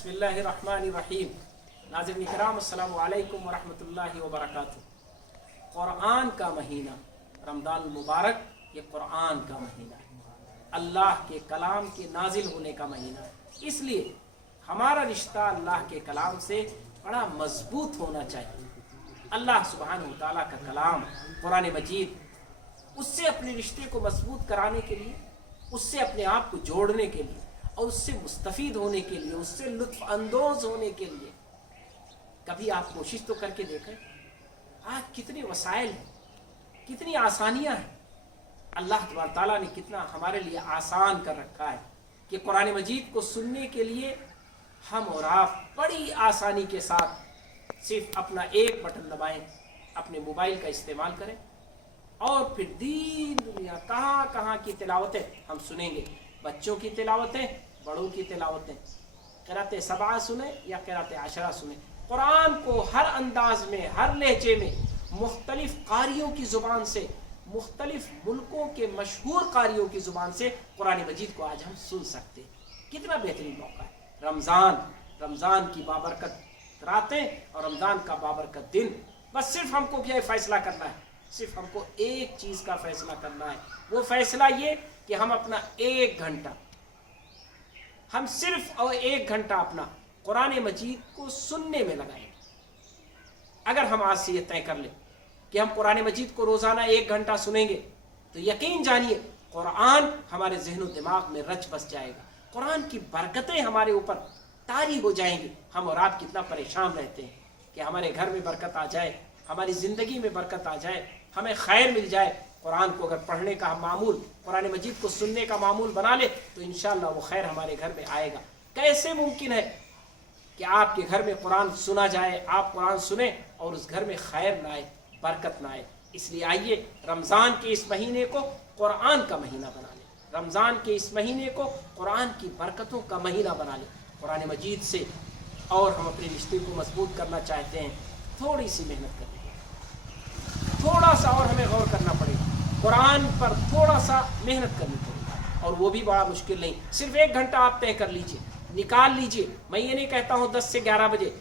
बिस्मिल्लाहिर्रहमानिर्रहीम। नाज़रीन इकराम, अस्सलामु अलैकुम वरहमतुल्लाहि वबरकातुहू। क़ुरआन का महीना रमज़ान मुबारक, ये क़ुरआन का महीना है, अल्लाह के कलाम के नाजिल होने का महीना है। इसलिए हमारा रिश्ता अल्लाह के कलाम से बड़ा मजबूत होना चाहिए। अल्लाह सुब्हानहू व तआला का कलाम कुरान मजीद, उससे अपने रिश्ते को मजबूत कराने के लिए, उससे अपने आप को जोड़ने के लिए और उससे मुस्तफ़ीद होने के लिए, उससे लुत्फ़ अंदोज़ होने के लिए कभी आप कोशिश तो करके देखें। आज कितने वसाइल हैं, कितनी आसानियां हैं। अल्लाह तबारक ताला ने कितना हमारे लिए आसान कर रखा है कि कुरान मजीद को सुनने के लिए हम और आप बड़ी आसानी के साथ सिर्फ अपना एक बटन दबाएं, अपने मोबाइल का इस्तेमाल करें और फिर दीन दुनिया कहाँ कहाँ की तिलावतें हम सुनेंगे। बच्चों की तिलावतें, बड़ों की तिलावतें, क़िरात सबा सुने या क़िरात अशरा सुने। कुरान को हर अंदाज में, हर लहजे में, मुख्तलिफ कारियों की ज़ुबान से, मुख्तलिफ मुल्कों के मशहूर कारियों की ज़ुबान से कुरान मजीद को आज हम सुन सकते हैं। कितना बेहतरीन मौका है। रमज़ान की बाबरकत रातें और रमज़ान का बाबरकत दिन। बस सिर्फ हमको क्या फैसला करना है, सिर्फ हमको एक चीज़ का फैसला करना है। वो फैसला ये कि हम अपना एक घंटा, हम सिर्फ और एक घंटा अपना कुरान मजीद को सुनने में लगाएंगे। अगर हम आज से ये तय कर लें कि हम कुरान मजीद को रोज़ाना एक घंटा सुनेंगे, तो यकीन जानिए कुरान हमारे ज़हन और दिमाग में रच बस जाएगा। कुरान की बरकतें हमारे ऊपर तारी हो जाएंगी। हम और आप कितना परेशान रहते हैं कि हमारे घर में बरकत आ जाए, हमारी ज़िंदगी में बरकत आ जाए, हमें खैर मिल जाए। कुरान को अगर पढ़ने का हम मामूल, कुरान मजीद को सुनने का मामूल बना ले तो इंशाअल्लाह वो खैर हमारे घर में आएगा। कैसे मुमकिन है कि आपके घर में कुरान सुना जाए, आप कुरान सुने और उस घर में खैर ना आए, बरकत ना आए। इसलिए आइए रमज़ान के इस महीने को कुरान का महीना बना लें। रमज़ान के इस महीने को कुरान की बरकतों का महीना बना लें। कुरान मजीद से और हम अपने रिश्ते को मजबूत करना चाहते हैं, थोड़ी सी मेहनत करनी है, थोड़ा सा और हमें गौर करना पड़ेगा। कुरान पर थोड़ा सा मेहनत करनी पड़ेगी और वो भी बड़ा मुश्किल नहीं। सिर्फ एक घंटा आप तय कर लीजिए, निकाल लीजिए। मैं ये नहीं कहता हूँ 10 से 11 बजे,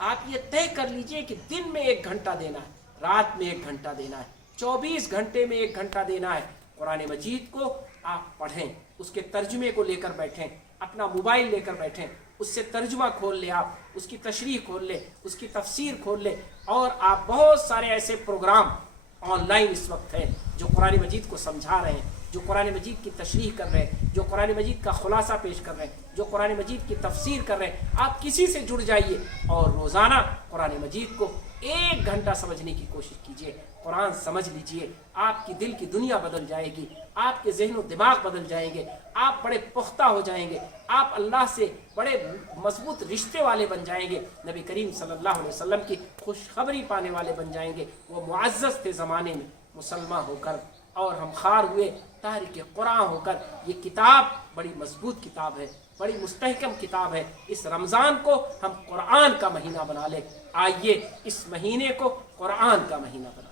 आप ये तय कर लीजिए कि दिन में 1 घंटा देना है, रात में 1 घंटा देना है, 24 घंटे में 1 घंटा देना है। कुरान मजीद को आप पढ़ें, उसके तर्जुमे को लेकर बैठें, अपना मोबाइल लेकर बैठें, उससे तर्जुमा खोल ले, आप उसकी तशरीह खोल ले, उसकी तफसीर खोल ले। और आप बहुत सारे ऐसे प्रोग्राम ऑनलाइन इस वक्त हैं जो कुरान मजीद को समझा रहे हैं, जो कुरान मजीद की तशरीह कर रहे हैं, जो कुरान मजीद का खुलासा पेश कर रहे हैं, जो कुरान मजीद की तफसीर कर रहे हैं। आप किसी से जुड़ जाइए और रोज़ाना कुरान मजीद को 1 घंटा समझने की कोशिश कीजिए। कुरान समझ लीजिए, आपकी दिल की दुनिया बदल जाएगी, आपके ज़हन और दिमाग बदल जाएंगे, आप बड़े पुख्ता हो जाएंगे, आप अल्लाह से बड़े मजबूत रिश्ते वाले बन जाएंगे, नबी करीम सल्लल्लाहु अलैहि वसल्लम की खुशखबरी पाने वाले बन जाएंगे। वो मुअज़्ज़ज़ थे ज़माने में मुसलमान होकर और हम खार हुए तारिक कुरान होकर। ये किताब बड़ी मजबूत किताब है, बड़ी मुस्तहकम किताब है। इस रमज़ान को हम कुरान का महीना बना ले। आइए इस महीने को कुरान का महीना बना